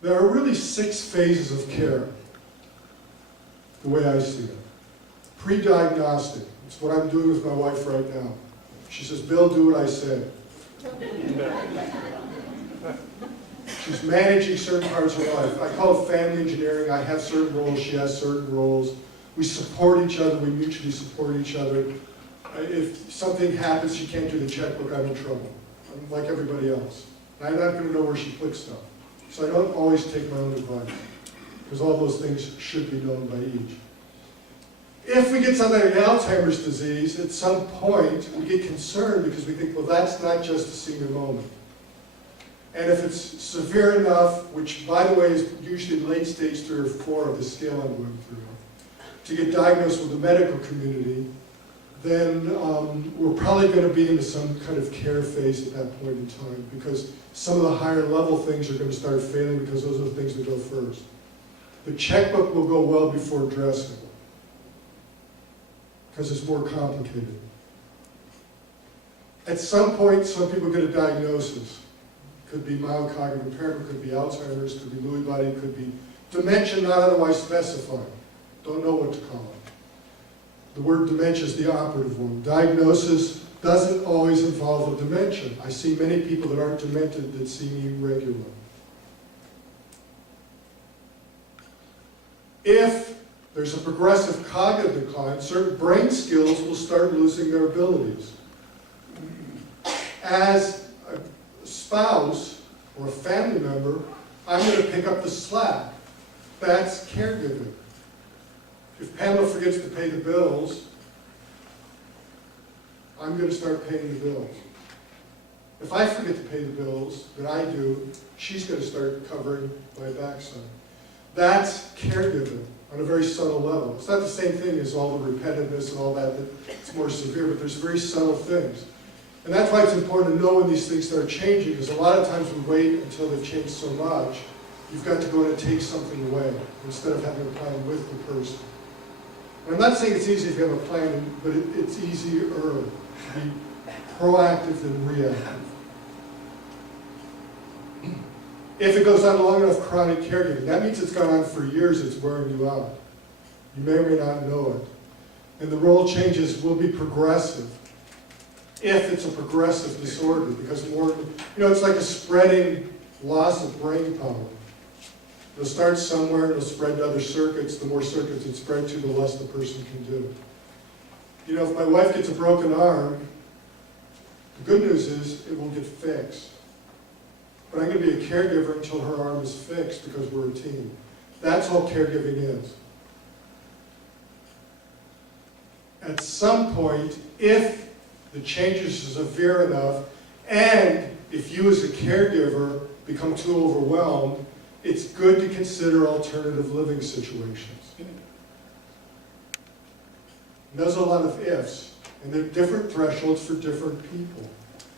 There are really 6 phases of care, the way I see it. Pre-diagnostic. It's what I'm doing with my wife right now. She says, Bill, do what I say. She's managing certain parts of her life. I call it family engineering. I have certain roles, she has certain roles. We support each other, we mutually support each other. If something happens, she can't do the checkbook, I'm in trouble. I'm like everybody else. And I'm not going to know where she puts stuff. So I don't always take my own advice, because all those things should be known by each. If we get something like Alzheimer's disease, at some point we get concerned because we think, well, that's not just a senior moment. And if it's severe enough, which by the way is usually late stage 3 or 4 of the scale I'm going through, to get diagnosed with the medical community, then we're probably going to be into some kind of care phase at that point in time, because some of the higher level things are going to start failing because those are the things that go first. The checkbook will go well before dressing, because it's more complicated. At some point, some people get a diagnosis. Could be mild cognitive impairment, could be Alzheimer's, could be Lewy body, could be dementia not otherwise specified. Don't know what to call it. The word dementia is the operative one. Diagnosis doesn't always involve a dementia. I see many people that aren't demented that see me regularly. If there's a progressive cognitive decline, certain brain skills will start losing their abilities. As a spouse or a family member, I'm going to pick up the slack. That's caregiving. If Pamela forgets to pay the bills, I'm going to start paying the bills. If I forget to pay the bills that I do, she's going to start covering my backside. That's caregiving on a very subtle level. It's not the same thing as all the repetitiveness and all that, it's more severe, but there's very subtle things. And that's why it's important to know when these things start changing, because a lot of times we wait until they've changed so much, you've got to go in and take something away, instead of having a plan with the person. And I'm not saying it's easy if you have a plan, but it's easier to be proactive than reactive. If it goes on long enough, chronic caregiving, that means it's gone on for years, it's wearing you out. You may or may not know it. And the role changes will be progressive, if it's a progressive disorder, because more, it's like a spreading loss of brain power. It'll start somewhere, it'll spread to other circuits. The more circuits it spread to, the less the person can do. If my wife gets a broken arm, the good news is it will get fixed. But I'm going to be a caregiver until her arm is fixed, because we're a team. That's all caregiving is. At some point, if the changes are severe enough, and if you as a caregiver become too overwhelmed, it's good to consider alternative living situations. And there's a lot of ifs, and there are different thresholds for different people.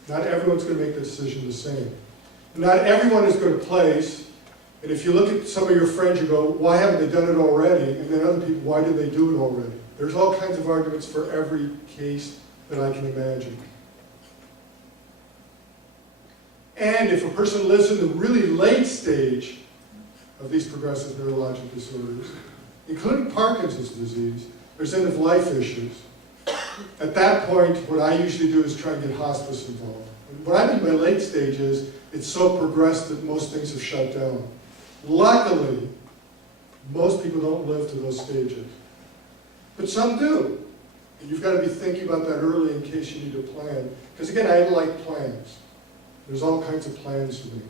Not everyone's going to make the decision the same. Not everyone is going to place, and if you look at some of your friends, you go, why haven't they done it already? And then other people, why did they do it already? There's all kinds of arguments for every case that I can imagine. And if a person lives in the really late stage of these progressive neurologic disorders, including Parkinson's disease, there's end-of-life issues. At that point, what I usually do is try and get hospice involved. And what I mean by late stage is, it's so progressed that most things have shut down. Luckily, most people don't live to those stages. But some do. And you've got to be thinking about that early in case you need a plan. Because again, I like plans. There's all kinds of plans to me.